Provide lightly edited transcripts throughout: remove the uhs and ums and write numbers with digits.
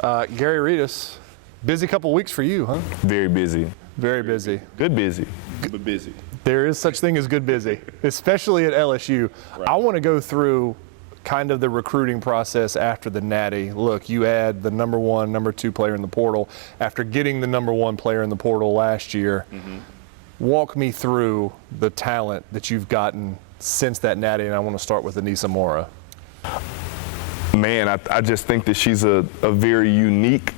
Gary Redus, busy couple weeks for you, huh? Very busy. Very busy. Good busy. But busy. There is such thing as good busy, especially at LSU. Right. I want to go through kind of the recruiting process after the Natty. Look, you add the number 1, number 2 player in the portal. After getting the number 1 player in the portal last year, walk me through the talent that you've gotten since that Natty, and I want to start with Anissa Mora. Man, I just think that she's a very unique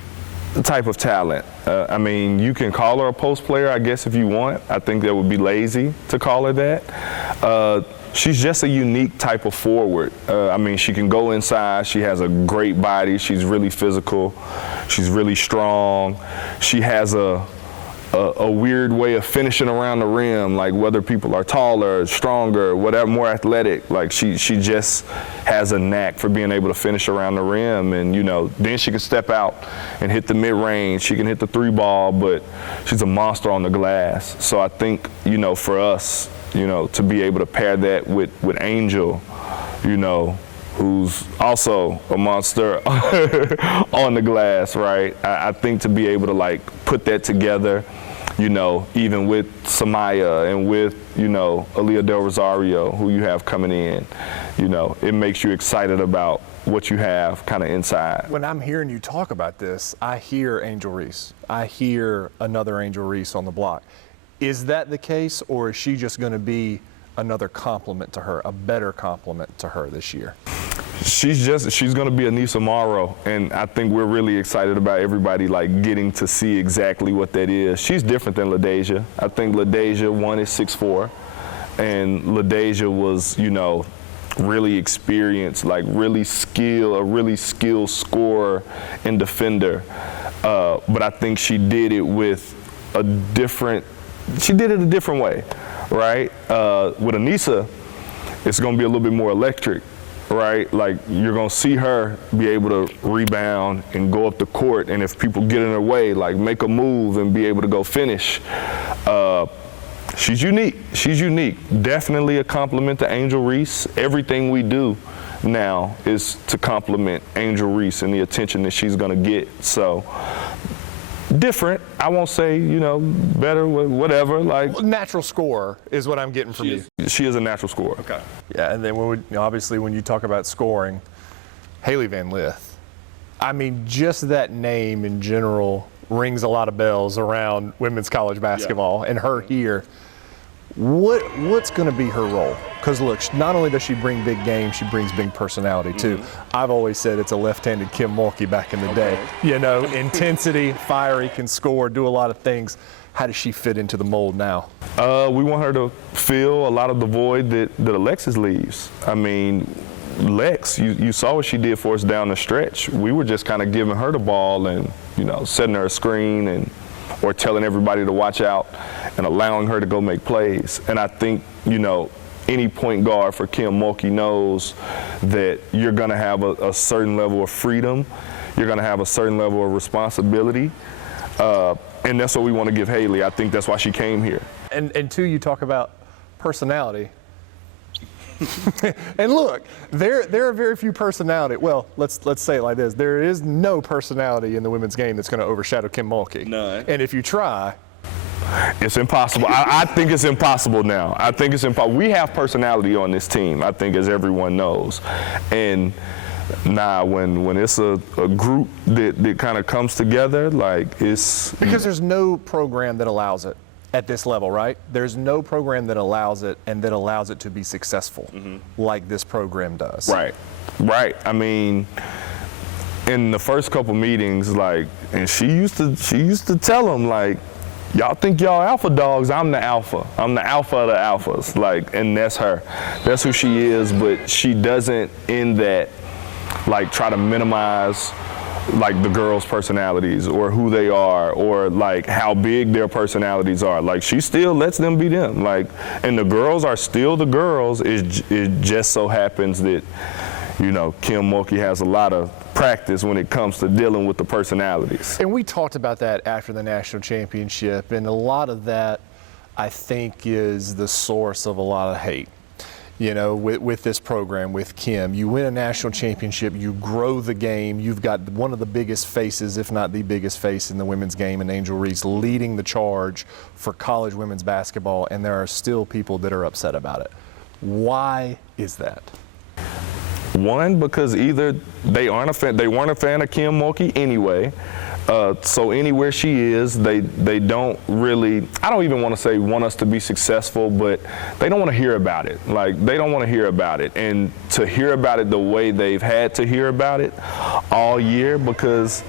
type of talent. I mean, you can call her a post player, I guess, if you want. I think that would be lazy to call her that. She's just a unique type of forward. I mean, she can go inside. She has a great body. She's really physical. She's really strong. She has a weird way of finishing around the rim, like whether people are taller, stronger, whatever, more athletic. Like she just has a knack for being able to finish around the rim, and then she can step out and hit the mid-range. She can hit the 3-ball, but she's a monster on the glass. So I think for us, to be able to pair that with Angel, who's also a monster on the glass, right? I think to be able to put that together, even with Samaya and with, Aaliyah Del Rosario, who you have coming in, it makes you excited about what you have kind of inside. When I'm hearing you talk about this, I hear Angel Reese. I hear another Angel Reese on the block. Is that the case, or is she just going to be another compliment to her, a better compliment to her this year? She's going to be Anissa Morrow, and I think we're really excited about everybody getting to see exactly what that is. She's different than LaDasia. I think LaDasia, one, is 6'4", and LaDasia was, really experienced, a really skilled scorer and defender. But I think she did it a different way, right? With Anissa, it's going to be a little bit more electric, right? You're going to see her be able to rebound and go up the court, and if people get in her way, make a move and be able to go finish. She's unique. She's unique. Definitely a compliment to Angel Reese. Everything we do now is to compliment Angel Reese and the attention that she's going to get. So different. I won't say, better, whatever. Natural scorer is what I'm getting from you. She is a natural scorer. Okay. Yeah, and then obviously when you talk about scoring, Haley Van Lith. I mean, just that name in general rings a lot of bells around women's college basketball, and her here. What's going to be her role? Because look, not only does she bring big game, she brings big personality too. I've always said it's a left-handed Kim Mulkey back in the day. Intensity, fiery, can score, do a lot of things. How does she fit into the mold now? We want her to fill a lot of the void that Alexis leaves. I mean, Lex, you saw what she did for us down the stretch. We were just kind of giving her the ball and, setting her a screen or telling everybody to watch out and allowing her to go make plays. And I think, any point guard for Kim Mulkey knows that you're going to have a certain level of freedom. You're going to have a certain level of responsibility. And that's what we want to give Haley. I think that's why she came here. And two, you talk about personality. And look, there are very few personality. Well, let's say it like this: there is no personality in the women's game that's going to overshadow Kim Mulkey. None. And if you try, it's impossible. I think it's impossible now. I think it's impossible. We have personality on this team, I think, as everyone knows. And when it's a group that kind of comes together, it's because there's no program that allows it at this level, right? There's no program that allows it and that allows it to be successful like this program does. Right. I mean, in the first couple meetings, and she used to tell them, y'all think y'all alpha dogs, I'm the alpha. I'm the alpha of the alphas, and that's her. That's who she is, but she doesn't in that, try to minimize the girls' personalities or who they are or how big their personalities are. She still lets them be them. And the girls are still the girls. It just so happens that, Kim Mulkey has a lot of practice when it comes to dealing with the personalities. And we talked about that after the national championship, and a lot of that, I think, is the source of a lot of hate. you know, with this program, with Kim. You win a national championship, you grow the game. You've got one of the biggest faces, if not the biggest face in the women's game, in Angel Reese, leading the charge for college women's basketball, and there are still people that are upset about it. Why is that? One, because either they weren't a fan of Kim Mulkey anyway. So anywhere she is, they don't really, I don't even want to say want us to be successful, but they don't want to hear about it. Like, they don't want to hear about it. And to hear about it the way they've had to hear about it all year, because,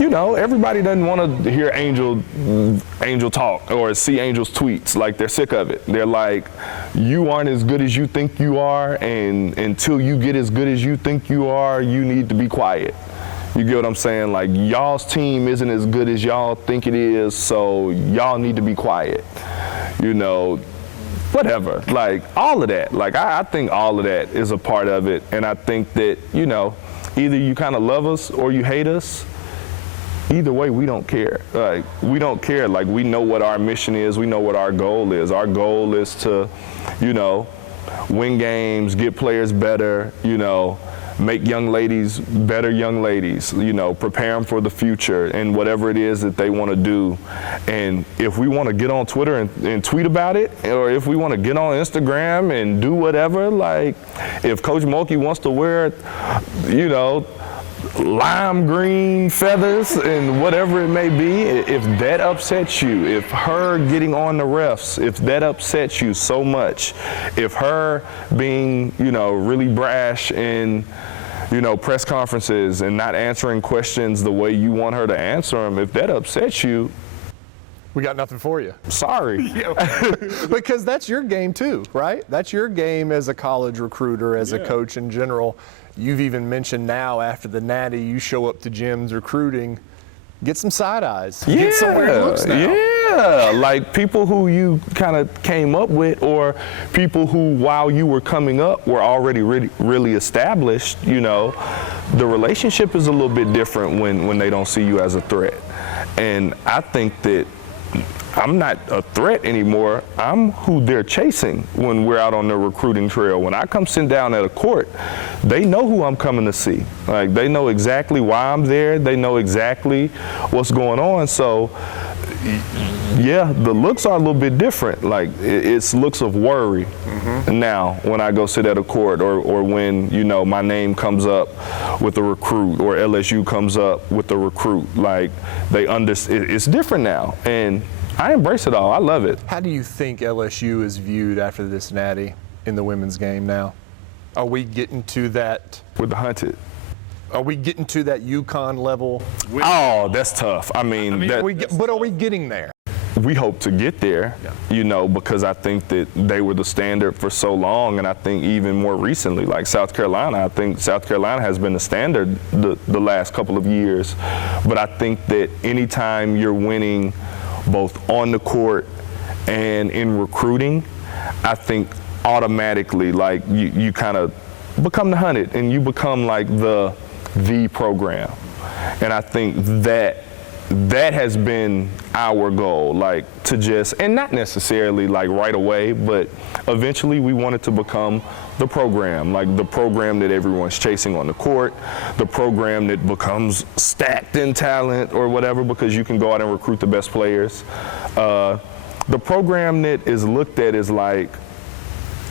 you know, everybody doesn't want to hear Angel talk or see Angel's tweets. Like, they're sick of it. They're like, you aren't as good as you think you are, and until you get as good as you think you are, you need to be quiet. You get what I'm saying? Like, y'all's team isn't as good as y'all think it is, so y'all need to be quiet. You know, whatever. Like, all of that. Like, I think all of that is a part of it. And I think that, you know, either you kind of love us or you hate us. Either way, we don't care. Like, we don't care. Like, we know what our mission is. We know what our goal is. Our goal is to, you know, win games, get players better, you know, make young ladies better young ladies, you know, prepare them for the future and whatever it is that they want to do. And if we want to get on Twitter and tweet about it, or if we want to get on Instagram and do whatever, like, if Coach Mulkey wants to wear, you know, lime green feathers and whatever it may be, if that upsets you, if her getting on the refs, if that upsets you so much, if her being, you know, really brash in, you know, press conferences and not answering questions the way you want her to answer them, if that upsets you, we got nothing for you. Sorry. Because that's your game too, right? That's your game as a college recruiter, as a coach in general. You've even mentioned now after the Natty, you show up to gyms recruiting, get some side eyes, get some weird looks now. Yeah, like people who you kind of came up with, or people who while you were coming up were already really established. You know, the relationship is a little bit different when they don't see you as a threat. And I think that I'm not a threat anymore. I'm who they're chasing when we're out on the recruiting trail. When I come sit down at a court, they know who I'm coming to see. Like, they know exactly why I'm there. They know exactly what's going on. So, yeah, the looks are a little bit different. Like, it's looks of worry now when I go sit at a court, or when, you know, my name comes up with a recruit, or LSU comes up with a recruit. Like, it's different now. And I embrace it all. I love it. How do you think LSU is viewed after this Natty in the women's game now? Are we getting to that? With the hunted. Are we getting to that UConn level? Oh, that's tough. I mean but are we getting there? We hope to get there, you know, because I think that they were the standard for so long, and I think even more recently, like South Carolina, I think South Carolina has been the standard the last couple of years. But I think that anytime you're winning both on the court and in recruiting, I think automatically, like, you kind of become the hunted, and you become like the program. And I think that has been our goal, like, to just, and not necessarily like right away, but eventually we wanted to become the program, like the program that everyone's chasing on the court, the program that becomes stacked in talent or whatever, because you can go out and recruit the best players. The program that is looked at as like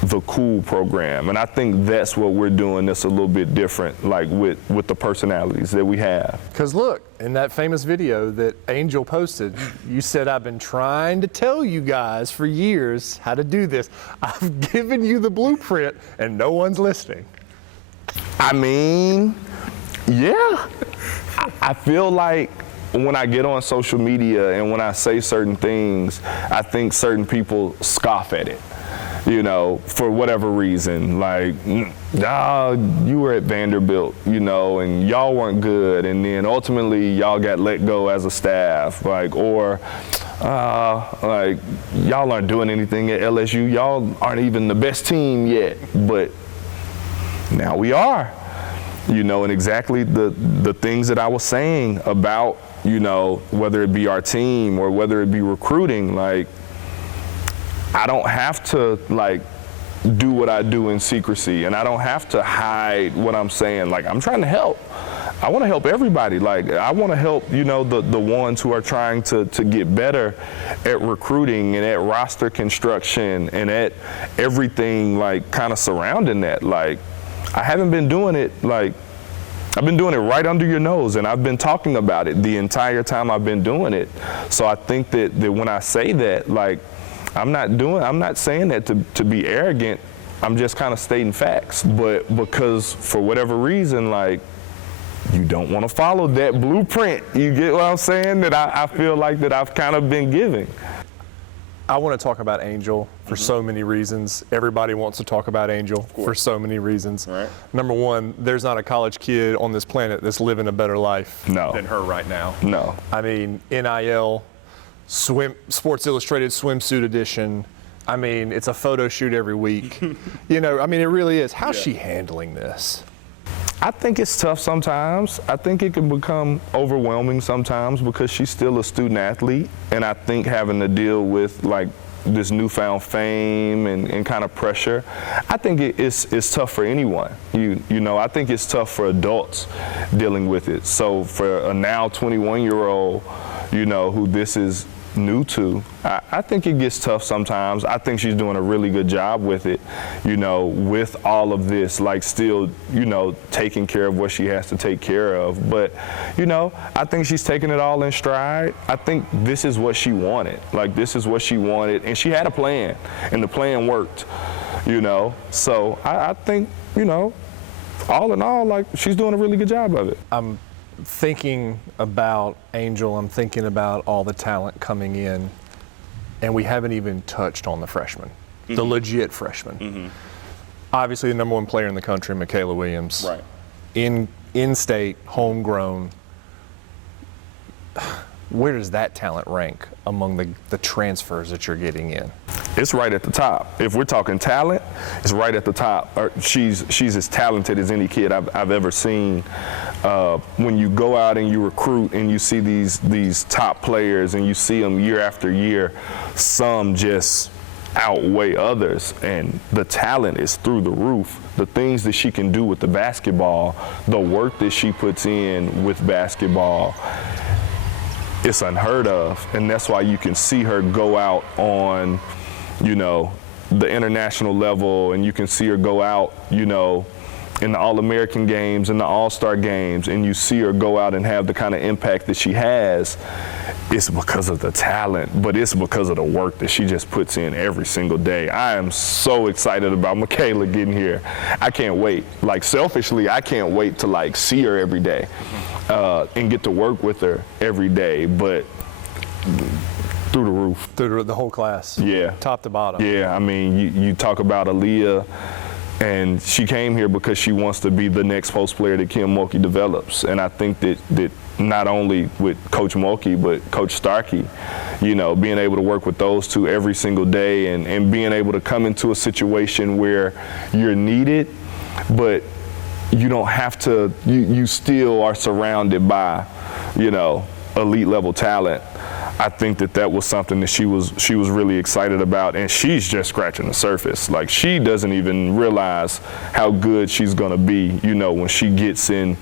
the cool program, and I think that's what we're doing that's a little bit different, like with the personalities that we have. Because look, in that famous video that Angel posted, you said, I've been trying to tell you guys for years how to do this. I've given you the blueprint and no one's listening. I mean, yeah. I feel like when I get on social media and when I say certain things, I think certain people scoff at it. You know, for whatever reason, like, nah, you were at Vanderbilt, you know, and y'all weren't good, and then ultimately y'all got let go as a staff, like, or like, y'all aren't doing anything at LSU, y'all aren't even the best team yet, but now we are, you know, and exactly the things that I was saying about, you know, whether it be our team or whether it be recruiting, like, I don't have to, like, do what I do in secrecy, and I don't have to hide what I'm saying. Like, I'm trying to help. I want to help everybody. Like, I want to help, you know, the ones who are trying to get better at recruiting and at roster construction and at everything, like, kind of surrounding that. Like, I haven't been doing it, like, I've been doing it right under your nose, and I've been talking about it the entire time I've been doing it. So I think that when I say that, like, I'm not saying that to be arrogant. I'm just kind of stating facts. But because for whatever reason, like, you don't want to follow that blueprint. You get what I'm saying? That I feel like that I've kind of been giving. I want to talk about Angel for so many reasons. Everybody wants to talk about Angel for so many reasons. Right. Number one, there's not a college kid on this planet that's living a better life than her right now. No. I mean, NIL, Sports Illustrated swimsuit edition. I mean, it's a photo shoot every week. You know, I mean, it really is. How's she handling this? I think it's tough sometimes. I think it can become overwhelming sometimes because she's still a student athlete, and I think having to deal with, like, this newfound fame and kind of pressure, I think it's tough for anyone. You know, I think it's tough for adults dealing with it. So for a now 21-year-old, you know, who this is new to, I think it gets tough sometimes. I think she's doing a really good job with it, you know, with all of this, like, still, you know, taking care of what she has to take care of. But, you know, I think she's taking it all in stride. I think this is what she wanted. Like, this is what she wanted, and she had a plan, and the plan worked, you know. So I think, you know, all in all, like, she's doing a really good job of it. I'm thinking about Angel, I'm thinking about all the talent coming in, and we haven't even touched on the freshmen, the legit freshmen. Obviously, the number one player in the country, Michaela Williams. Right. In-state, homegrown. Where does that talent rank among the transfers that you're getting in? It's right at the top. If we're talking talent, it's right at the top. She's as talented as any kid I've ever seen. When you go out and you recruit and you see these top players and you see them year after year, some just outweigh others, and the talent is through the roof. The things that she can do with the basketball, the work that she puts in with basketball, it's unheard of, and that's why you can see her go out on, you know, the international level, and you can see her go out, you know, in the All-American games and the All-Star games, and you see her go out and have the kind of impact that she has. It's because of the talent, but it's because of the work that she just puts in every single day. I am so excited about Michaela getting here. I can't wait. Like, selfishly, I can't wait to, like, see her every day and get to work with her every day, but through the roof. Through the whole class? Yeah. Top to bottom? Yeah, I mean, you talk about Aaliyah, and she came here because she wants to be the next post player that Kim Mulkey develops. And I think that not only with Coach Mulkey, but Coach Starkey, you know, being able to work with those two every single day and being able to come into a situation where you're needed, but you don't have to, you still are surrounded by, you know, elite level talent. I think that was something that she was really excited about, and she's just scratching the surface. Like, she doesn't even realize how good she's gonna be, you know, when she gets in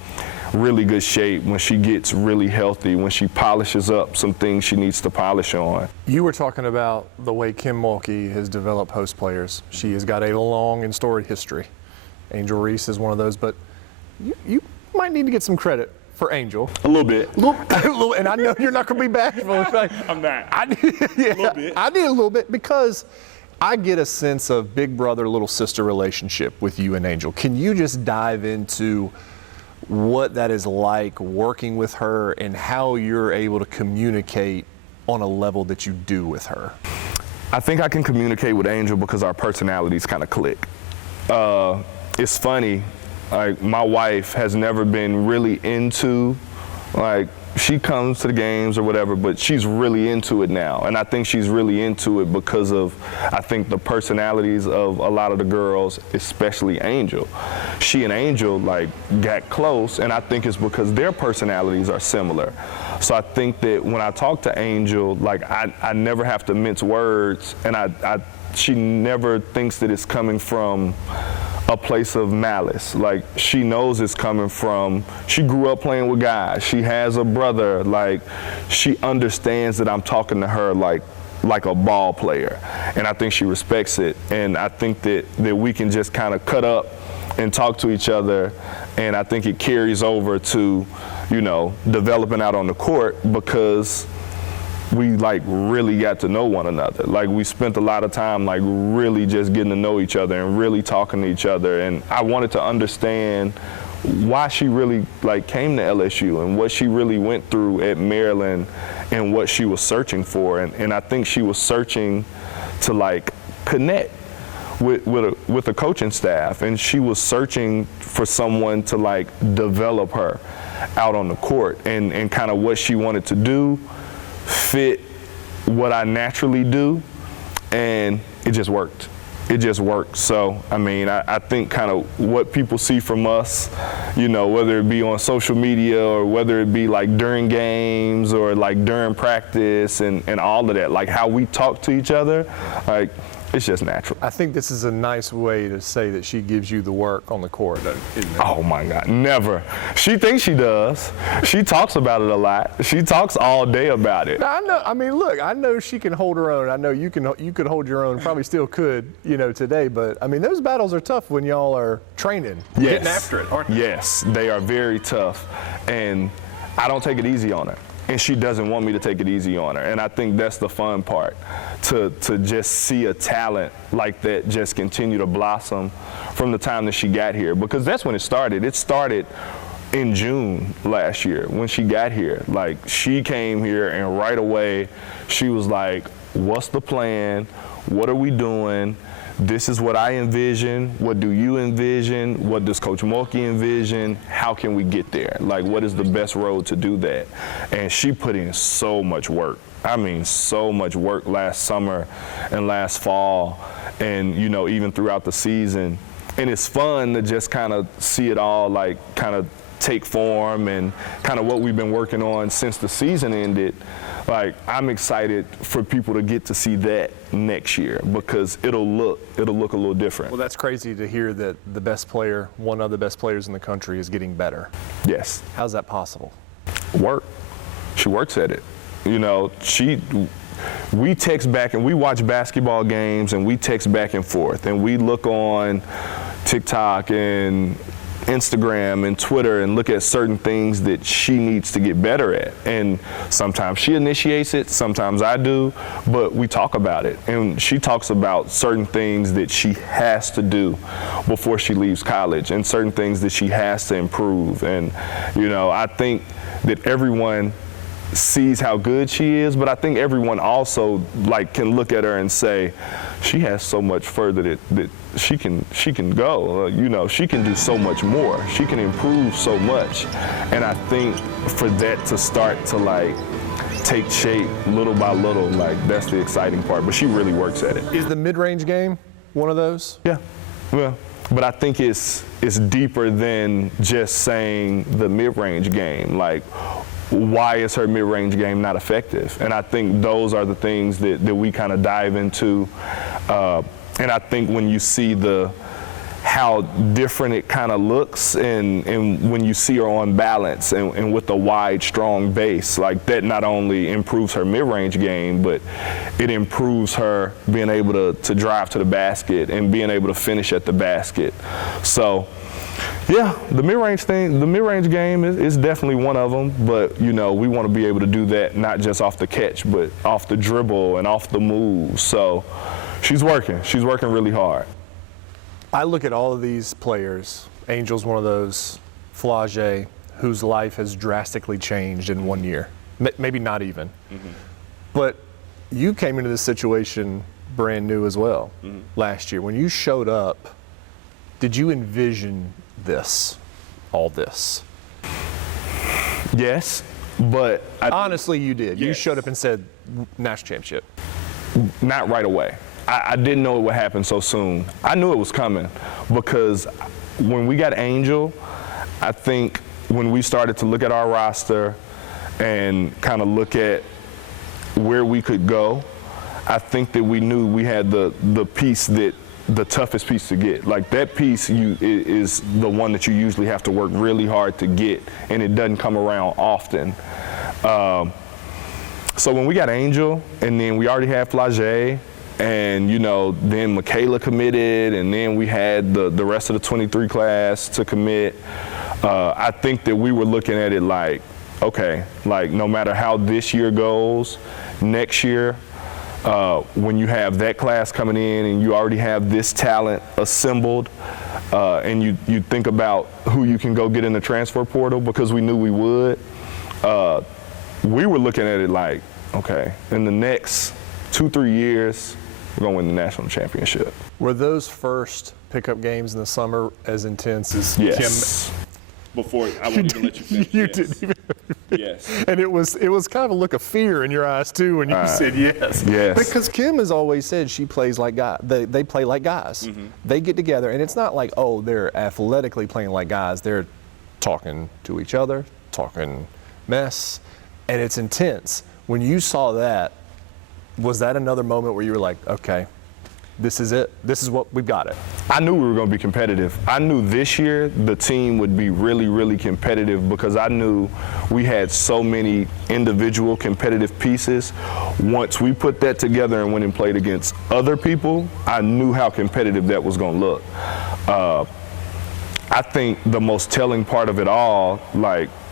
really good shape, when she gets really healthy, when she polishes up some things she needs to polish on. You were talking about the way Kim Mulkey has developed post players. She has got a long and storied history. Angel Reese is one of those, but you might need to get some credit for Angel. A little bit. And I know you're not going to be bashful. I'm not. A little bit. I need a little bit because I get a sense of big brother, little sister relationship with you and Angel. Can you just dive into what that is like working with her and how you're able to communicate on a level that you do with her? I think I can communicate with Angel because our personalities kind of click. It's funny. Like, my wife has never been really into, like, she comes to the games or whatever, but she's really into it now. And I think she's really into it because of, I think, the personalities of a lot of the girls, especially Angel. She and Angel, like, got close, and I think it's because their personalities are similar. So I think that when I talk to Angel, like, I never have to mince words, and I she never thinks that it's coming from a place of malice. Like, she knows it's coming from, she grew up playing with guys. She has a brother. Like, she understands that I'm talking to her like a ball player. And I think she respects it. And I think that we can just kind of cut up and talk to each other. And I think it carries over to, you know, developing out on the court, because we like really got to know one another. Like, we spent a lot of time like really just getting to know each other and really talking to each other. And I wanted to understand why she really like came to LSU and what she really went through at Maryland and what she was searching for. And I think she was searching to like connect with a coaching staff, and she was searching for someone to like develop her out on the court, and kind of what she wanted to do fit what I naturally do, and it just worked. It just worked. So, I mean, I think kind of what people see from us, you know, whether it be on social media or whether it be like during games or like during practice and all of that, like how we talk to each other, like, it's just natural. I think this is a nice way to say that she gives you the work on the court, isn't it? Oh my God, never. She thinks she does. She talks about it a lot. She talks all day about it. I know. I mean, look, I know she can hold her own. I know you could hold your own. Probably still could, you know, today. But I mean, those battles are tough when y'all are training, getting after it, aren't they? Yes, they are very tough, and I don't take it easy on her. And she doesn't want me to take it easy on her. And I think that's the fun part, to just see a talent like that just continue to blossom from the time that she got here. Because that's when it started. It started in June last year when she got here. Like, she came here and right away she was like, what's the plan? What are we doing? This is what I envision. What do you envision? What does Coach Mulkey envision? How can we get there? Like, what is the best road to do that? And she put in so much work. I mean, so much work last summer and last fall, and, you know, even throughout the season. And it's fun to just kind of see it all, like, kind of take form, and kind of what we've been working on since the season ended. Like, I'm excited for people to get to see that next year, because it'll look a little different. Well, that's crazy to hear that the best player, one of the best players in the country, is getting better. Yes. How's that possible? Work. She works at it. You know, we text back and we watch basketball games and we text back and forth, and we look on TikTok and Instagram and Twitter and look at certain things that she needs to get better at. And sometimes she initiates it, sometimes I do, but we talk about it. And she talks about certain things that she has to do before she leaves college, and certain things that she has to improve. And, you know, I think that everyone sees how good she is, but I think everyone also like can look at her and say she has so much further that she can go. You know, she can do so much more. She can improve so much, and I think for that to start to like take shape little by little, like that's the exciting part. But she really works at it. Is the mid-range game one of those? Yeah. Well, but I think it's deeper than just saying the mid-range game. Like, why is her mid-range game not effective? And I think those are the things that we kind of dive into. And I think when you see how different it kind of looks, and when you see her on balance and with a wide, strong base, like that not only improves her mid-range game, but it improves her being able to drive to the basket and being able to finish at the basket. So, yeah, the mid-range game is definitely one of them, but, you know, we want to be able to do that not just off the catch, but off the dribble and off the move. So she's working really hard. I look at all of these players. Angel's one of those, Flage, whose life has drastically changed in 1 year, maybe not even. Mm-hmm. But you came into this situation brand new as well last year. When you showed up, did you envision all this? Yes, but honestly, you did. Yes. You showed up and said national championship. Not right away. I didn't know it would happen so soon. I knew it was coming, because when we got Angel, I think when we started to look at our roster and kind of look at where we could go, I think that we knew we had the piece that the toughest piece to get. Like that piece is the one that you usually have to work really hard to get, and it doesn't come around often. So when we got Angel, and then we already had Flage, and then Michaela committed, and then we had the rest of the 23 class to commit. I think that we were looking at it like, okay, like no matter how this year goes, next year, when you have that class coming in and you already have this talent assembled, and you think about who you can go get in the transfer portal, because we knew we would, we were looking at it like, okay, in the next 2-3 years, we're going to win the national championship. Were those first pickup games in the summer as intense as Yes. Before, I won't even let you finish. You Yes. didn't even. Yes. And it was kind of a look of fear in your eyes too when you said yes. Yes. Because Kim has always said she plays like guys. They play like guys. Mm-hmm. They get together, and it's not like, oh, they're athletically playing like guys. They're talking to each other, talking mess, and it's intense. When you saw that, was that another moment where you were like, okay, this is it. This is what we've got it. I knew we were going to be competitive. I knew this year the team would be really, really competitive, because I knew we had so many individual competitive pieces. Once we put that together and went and played against other people, I knew how competitive that was going to look. I think the most telling part of it all,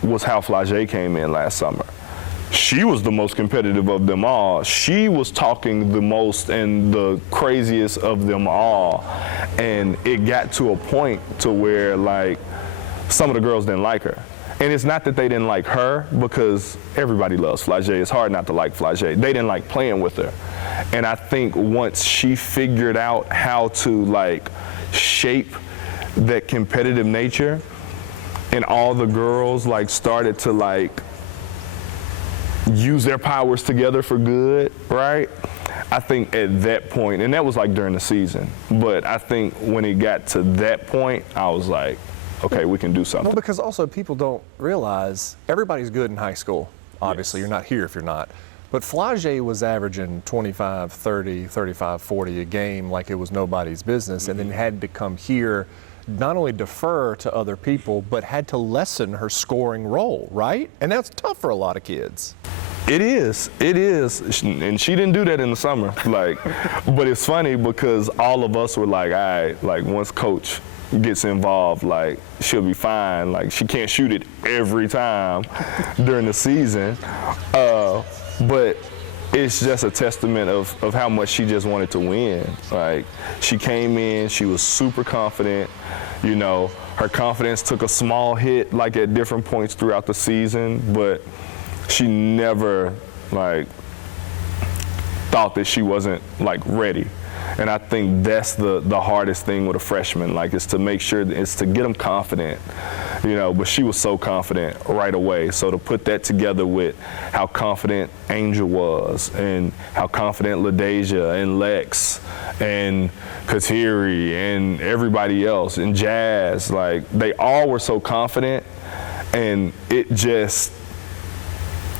was how Flage came in last summer. She was the most competitive of them all. She was talking the most and the craziest of them all. And it got to a point to where, some of the girls didn't like her. And it's not that they didn't like her, because everybody loves Flage. It's hard not to like Flage. They didn't like playing with her. And I think once she figured out how to, shape that competitive nature, and all the girls, started to, use their powers together for good, right? I think at that point, and that was during the season, but I think when it got to that point, I was like, okay, we can do something. Well, because also people don't realize everybody's good in high school. Obviously, You're not here if you're not. But Flage was averaging 25, 30, 35, 40 a game like it was nobody's business, and then had to come here, not only defer to other people, but had to lessen her scoring role, right? And that's tough for a lot of kids. It is, and she didn't do that in the summer, but it's funny because all of us were like, all right, once coach gets involved, she'll be fine, she can't shoot it every time during the season, but it's just a testament of how much she just wanted to win. She came in, she was super confident, her confidence took a small hit, at different points throughout the season, but she never thought that she wasn't ready. And I think that's the hardest thing with a freshman, is to make sure it's to get them confident, but she was so confident right away. So to put that together with how confident Angel was, and how confident LaDasia and Lex and Kateri and everybody else and Jazz, they all were so confident, and it just,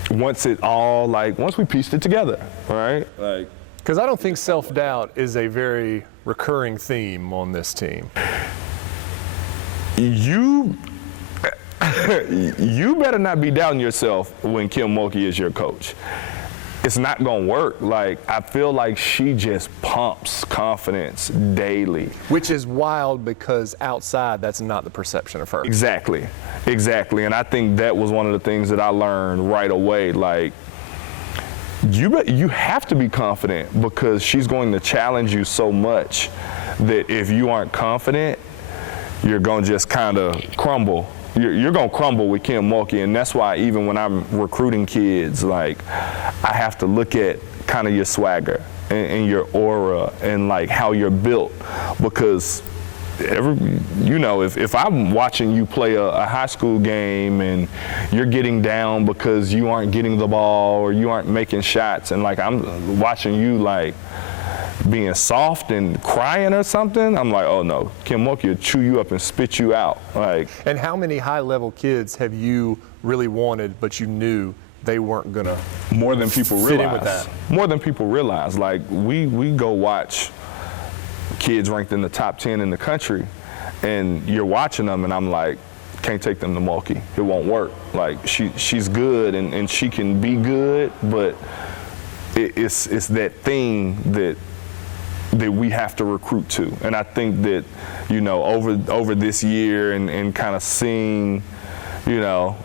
once we pieced it together, right? Because I don't think self-doubt is a very recurring theme on this team. You better not be doubting yourself when Kim Mulkey is your coach. It's not going to work. I feel like she just pumps confidence daily. Which is wild, because outside, that's not the perception of her. Exactly. And I think that was one of the things that I learned right away. You have to be confident, because she's going to challenge you so much that if you aren't confident, you're going to just kind of crumble. You're going to crumble with Kim Mulkey, and that's why even when I'm recruiting kids, I have to look at kind of your swagger and your aura and how you're built, because if I'm watching you play a high school game and you're getting down because you aren't getting the ball or you aren't making shots, and I'm watching you being soft and crying or something, I'm like, oh no, Kim Mulkey will chew you up and spit you out. And how many high-level kids have you really wanted, but you knew they weren't going to more than people fit realize. in with that. More than people realize. Like, we go watch kids ranked in the top 10 in the country, and you're watching them, and I'm like, can't take them to Mulkey. It won't work. Like, she's good, and she can be good, but it's that thing that we have to recruit to. And I think that, you know, over this year and kind of seeing, you know,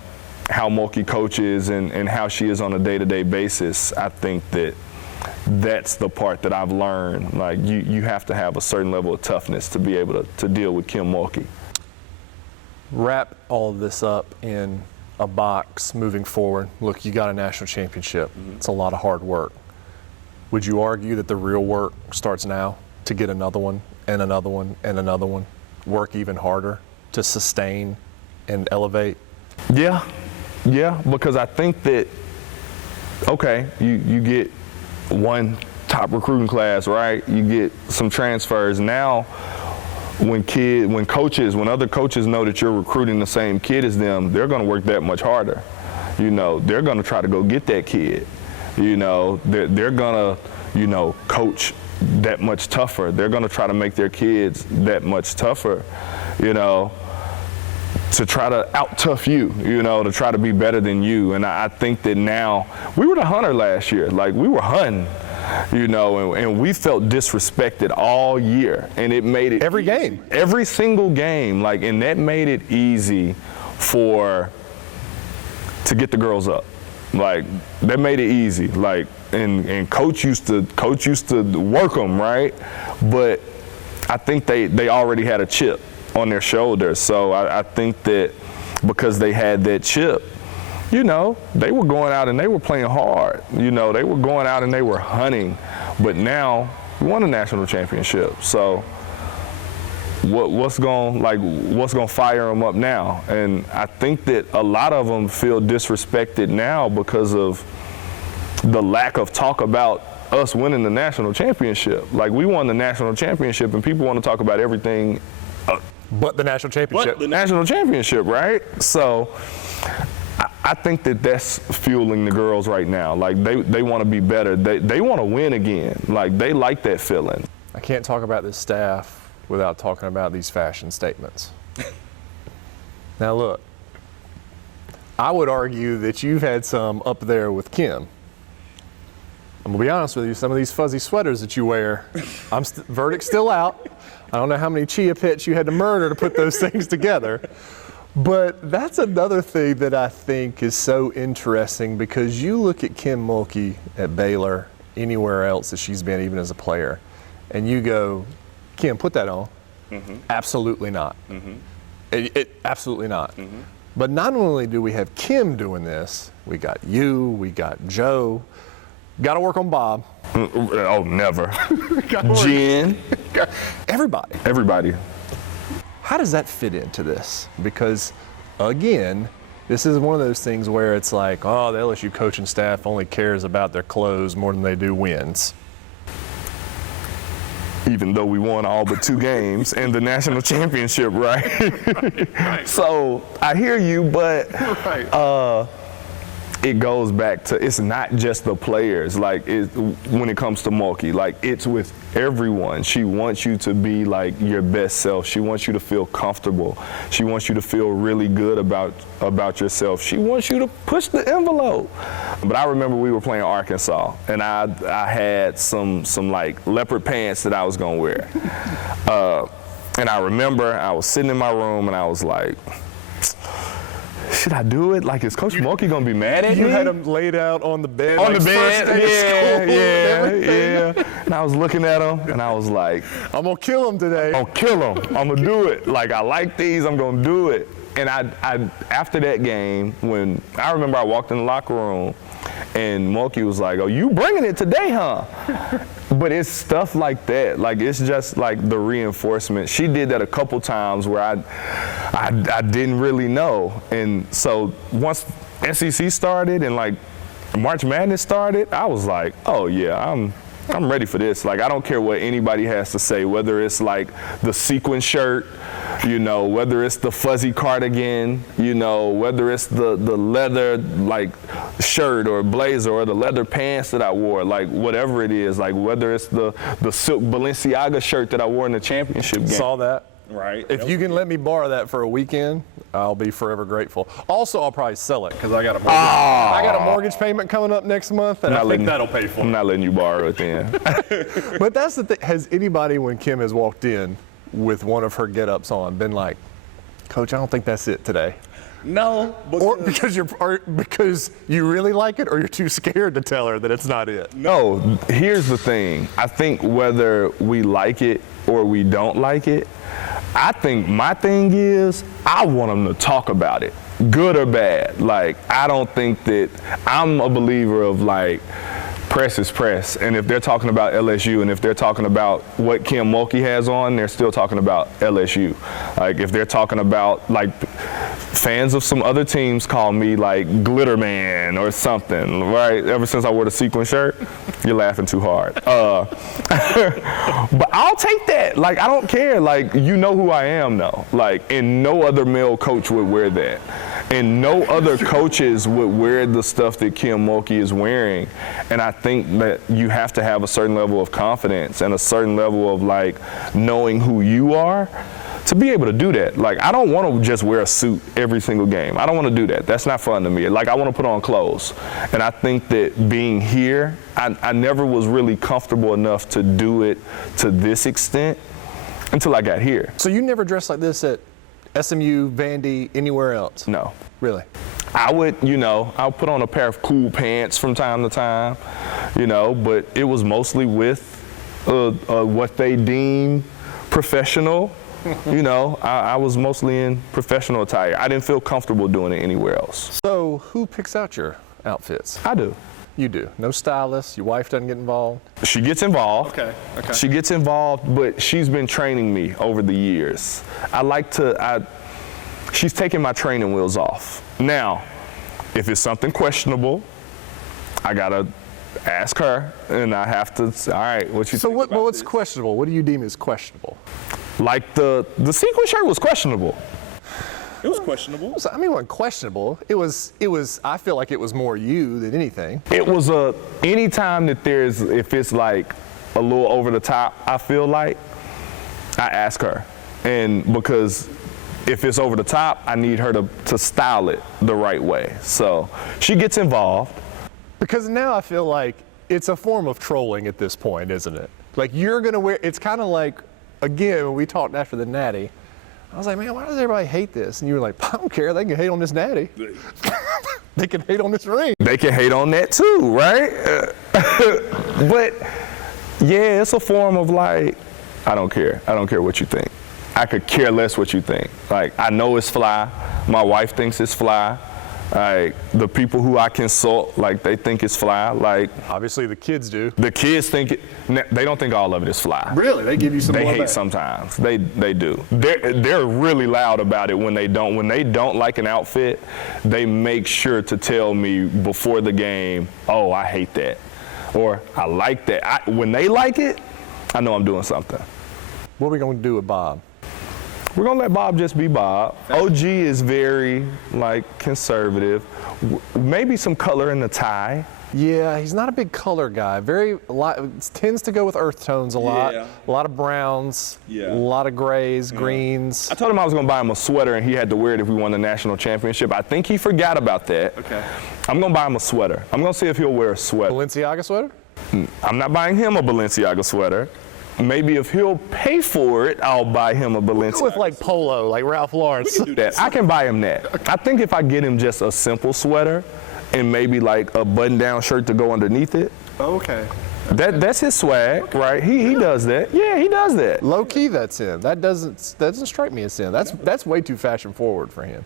how Mulkey coaches and how she is on a day-to-day basis, I think that that's the part that I've learned. Like, you have to have a certain level of toughness to be able to deal with Kim Mulkey. Wrap all of this up in a box moving forward. Look, you got a national championship. It's a lot of hard work. Would you argue that the real work starts now to get another one and another one and another one? Work even harder to sustain and elevate? Yeah, because I think that, okay, you get one top recruiting class, right? You get some transfers. Now, when other coaches know that you're recruiting the same kid as them, they're going to work that much harder. You know, they're going to try to go get that kid. You know, they're going to, you know, coach that much tougher. They're going to try to make their kids that much tougher, you know, to try to out-tough you, you know, to try to be better than you. And I think that now, we were the hunter last year. Like, we were hunting, you know, and we felt disrespected all year. And it made it every game. Every single game. Like, and that made it easy to get the girls up. Like, that made it easy. Like, and coach used to work them, right? But I think they already had a chip on their shoulders. So I think that because they had that chip, you know, they were going out and they were playing hard. You know, they were going out and they were hunting. But now we won a national championship. So what's going to fire them up now? And I think that a lot of them feel disrespected now because of the lack of talk about us winning the national championship. Like, we won the national championship and people want to talk about everything but the national championship. But the national championship, right? So I think that that's fueling the girls right now. Like, they want to be better. They want to win again. Like, they like that feeling. I can't talk about this staff without talking about these fashion statements. Now look, I would argue that you've had some up there with Kim. I'm gonna be honest with you, some of these fuzzy sweaters that you wear, verdict's still out. I don't know how many chia pets you had to murder to put those things together. But that's another thing that I think is so interesting, because you look at Kim Mulkey at Baylor, anywhere else that she's been, even as a player, and you go, Kim, put that on. Mm-hmm. Absolutely not. Mm-hmm. Absolutely not. Mm-hmm. But not only do we have Kim doing this, we got you, we got Joe. Got to work on Bob. Oh, never. Jen. Everybody. How does that fit into this? Because, again, this is one of those things where it's like, oh, the LSU coaching staff only cares about their clothes more than they do wins. Even though we won all but 2 games and the national championship, right? Right. So I hear you, but right. It goes back to, it's not just the players. Like, when it comes to Mulkey, like, it's with everyone. She wants you to be like your best self. She wants you to feel comfortable. She wants you to feel really good about yourself. She wants you to push the envelope. But I remember we were playing Arkansas, and I had some like leopard pants that I was gonna wear. And I remember I was sitting in my room and I was like, should I do it? Like, is Coach Mulkey gonna be mad at me? You had him laid out on the bed. On like the bed, yeah. And I was looking at him, and I was like, I'm gonna kill him today. I'm gonna kill him. I'm gonna do it. Like, I like these. I'm gonna do it. And I after that game, when I remember I walked in the locker room, and Mulkey was like, "Oh, you bringing it today, huh?" But it's stuff like that. Like, it's just like the reinforcement. She did that a couple times where I didn't really know. And so once SEC started and like March Madness started, I was like, oh yeah, I'm ready for this. Like, I don't care what anybody has to say, whether it's like the sequin shirt, You know, whether it's the fuzzy cardigan, you know, whether it's the leather like shirt or blazer or the leather pants that I wore, like whatever it is, like whether it's the silk Balenciaga shirt that I wore in the championship game. Saw that. Right. If you can let me borrow that for a weekend, I'll be forever grateful. Also, I'll probably sell it because I got a mortgage. I got a mortgage payment coming up next month, and I think that'll pay for it. I'm not letting you borrow it then. But that's the thing. Has anybody, when Kim has walked in with one of her get-ups on, been like, Coach, I don't think that's it today? No. Or because you really like it, or you're too scared to tell her that it's not it? No, here's the thing. I think whether we like it or we don't like it, I think my thing is I want them to talk about it, good or bad. Like, I don't think that I'm a believer of like, press is press. And if they're talking about LSU and if they're talking about what Kim Mulkey has on, they're still talking about LSU. Like, if they're talking about, like, fans of some other teams call me like Glitter Man or something, right? Ever since I wore the sequin shirt, you're laughing too hard. But I'll take that. Like, I don't care. Like, you know who I am now. Like, and no other male coach would wear that. And no other coaches would wear the stuff that Kim Mulkey is wearing. And I think that you have to have a certain level of confidence and a certain level of like knowing who you are to be able to do that. Like, I don't want to just wear a suit every single game. I don't want to do that. That's not fun to me. Like, I want to put on clothes. And I think that being here, I never was really comfortable enough to do it to this extent until I got here. So you never dressed like this at SMU, Vandy, anywhere else? No. Really? I would, you know, I'll put on a pair of cool pants from time to time, you know, but it was mostly with what they deem professional. You know, I was mostly in professional attire. I didn't feel comfortable doing it anywhere else. So who picks out your outfits? I do. You do. No stylist? Your wife doesn't get involved? She gets involved. Okay. She gets involved, but she's been training me over the years. She's taking my training wheels off. Now, if it's something questionable, I gotta ask her, and I have to, all right, what you think about what's this? questionable? What do you deem as questionable? Like the sequin shirt was questionable. It was questionable. I mean, it wasn't questionable. It was, I feel like it was more you than anything. It was anytime that if it's like a little over the top, I feel like, I ask her. And because if it's over the top, I need her to style it the right way. So she gets involved. Because now I feel like it's a form of trolling at this point, isn't it? Like, you're gonna wear, it's kind of like, again, when we talked after the Natty, I was like, man, why does everybody hate this? And you were like, I don't care, they can hate on this Natty. They can hate on this ring. They can hate on that too, right? But yeah, it's a form of like, I don't care. I don't care what you think. I could care less what you think. Like, I know it's fly. My wife thinks it's fly. Like, the people who I consult, like, they think it's fly. Like, Obviously, the kids do. the kids think it. They don't think all of it is fly. Really? They give you some They blowback. hate sometimes. They do. They're really loud about it when they don't. When they don't like an outfit, they make sure to tell me before the game, oh, I hate that, or I like that. When they like it, I know I'm doing something. What are we going to do with Bob? We're gonna let Bob just be Bob. OG is very like conservative. Maybe some color in the tie. Yeah, he's not a big color guy. Tends to go with earth tones a lot. Yeah. A lot of browns. Yeah. A lot of grays, greens. I told him I was gonna buy him a sweater and he had to wear it if we won the national championship. I think he forgot about that. Okay. I'm gonna buy him a sweater. I'm gonna see if he'll wear a sweater. Balenciaga sweater? I'm not buying him a Balenciaga sweater. Maybe if he'll pay for it, I'll buy him a Balenciaga. With like polo, like Ralph Lauren. do that. I can buy him that. I think if I get him just a simple sweater and maybe like a button-down shirt to go underneath it, Okay. that's his swag, right? He does that. Yeah, he does that. Low key, that's him. That doesn't strike me as him. That's way too fashion forward for him.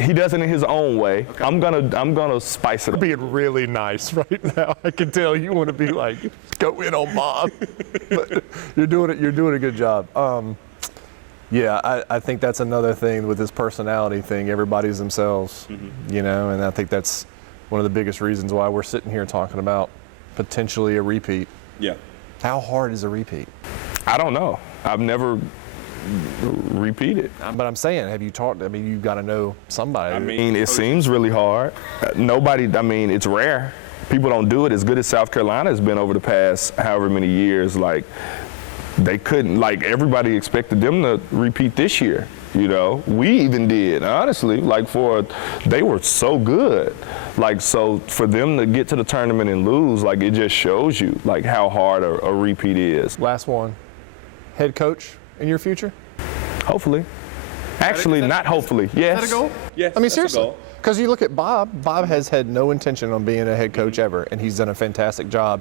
He does it in his own way. Okay. I'm gonna spice it up. Being really nice right now. I can tell you want to be like, go in on Bob. But you're doing a good job. Yeah, I think that's another thing with this personality thing. Everybody's themselves, you know, and I think that's one of the biggest reasons why we're sitting here talking about potentially a repeat. Yeah. How hard is a repeat? I don't know. I've never repeat it. But I'm saying, have you talked? I mean, you've got to know somebody. I mean, it seems really hard. Nobody, I mean, it's rare. People don't do it as good as South Carolina has been over the past however many years. Like, they couldn't, like, everybody expected them to repeat this year. You know, we even did, honestly, like they were so good. Like, so for them to get to the tournament and lose, like, it just shows you, like, how hard a repeat is. Last one, head coach in your future? Hopefully. Actually, not hopefully, yes. Is that a goal? Yes. I mean, seriously. Because you look at Bob. Bob has had no intention on being a head coach ever, and he's done a fantastic job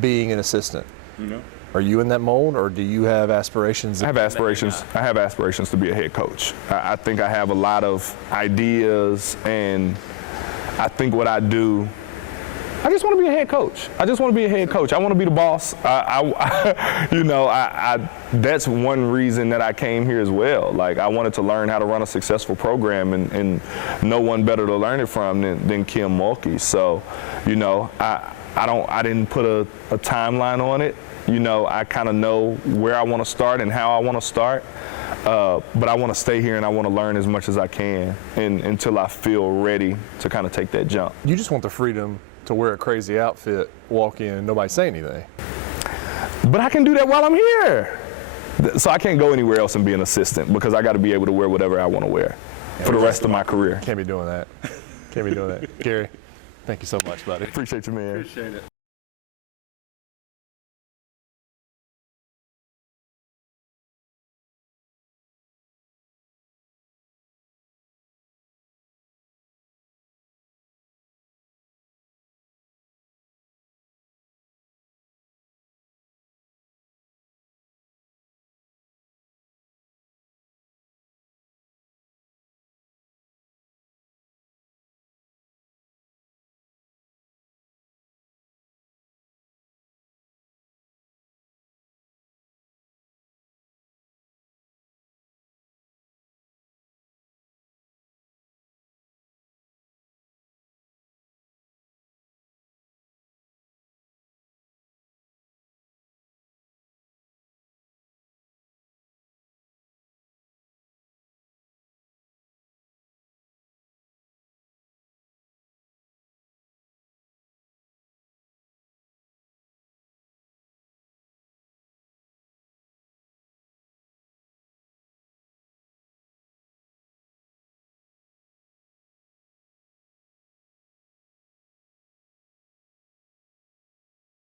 being an assistant. You know? Are you in that mold, or do you have aspirations? I have aspirations. I have aspirations to be a head coach. I think I have a lot of ideas, and I think what I do, I just want to be a head coach. I just want to be a head coach. I want to be the boss. You know, that's one reason that I came here as well. Like, I wanted to learn how to run a successful program, and no one better to learn it from than Kim Mulkey. So, you know, I didn't put a timeline on it. You know, I kind of know where I want to start and how I want to start, but I want to stay here and I want to learn as much as I can until I feel ready to kind of take that jump. You just want the freedom to wear a crazy outfit, walk in, nobody say anything. But I can do that while I'm here. So I can't go anywhere else and be an assistant because I got to be able to wear whatever I want to wear for the rest of my career. Can't be doing that. Can't be doing that. Gary, thank you so much, buddy. Appreciate you, man. Appreciate it.